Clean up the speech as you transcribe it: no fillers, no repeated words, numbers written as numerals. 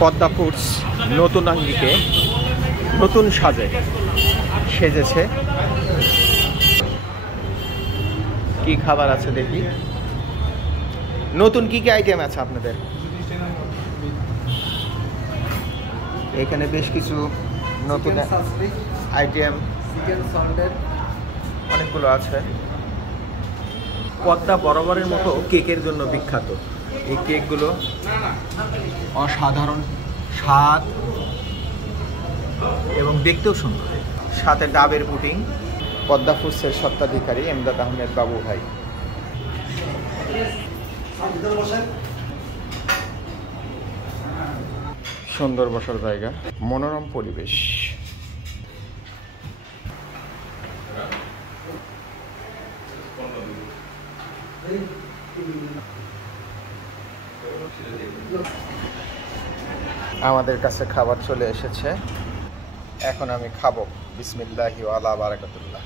Padma foods নতুন আঙ্গিকে নতুন সাজে সেজেছে। কি খাবার আছে দেখি, নতুন কি কি আইটেম আছে আপনাদের এখানে? বেশ কিছু নতুন আইটেম, অনেকগুলো আছে। পদ্মা বরাবরের মতো কেকের জন্য বিখ্যাত। এই কেকগুলো অসাধারণ স্বাদ এবং দেখতেও সুন্দর। সাথে ডাবের পুডিং। পদ্মা ফুডসের স্বত্বাধিকারী এমদাদ আহমেদ বাবু ভাই। সুন্দর বসার জায়গা, মনোরম পরিবেশ। আমাদের কাছে খাবার চলে এসেছে, এখন আমি খাবো। বিসমিল্লাহি ওয়া আলা বারাকাতুল্লাহ।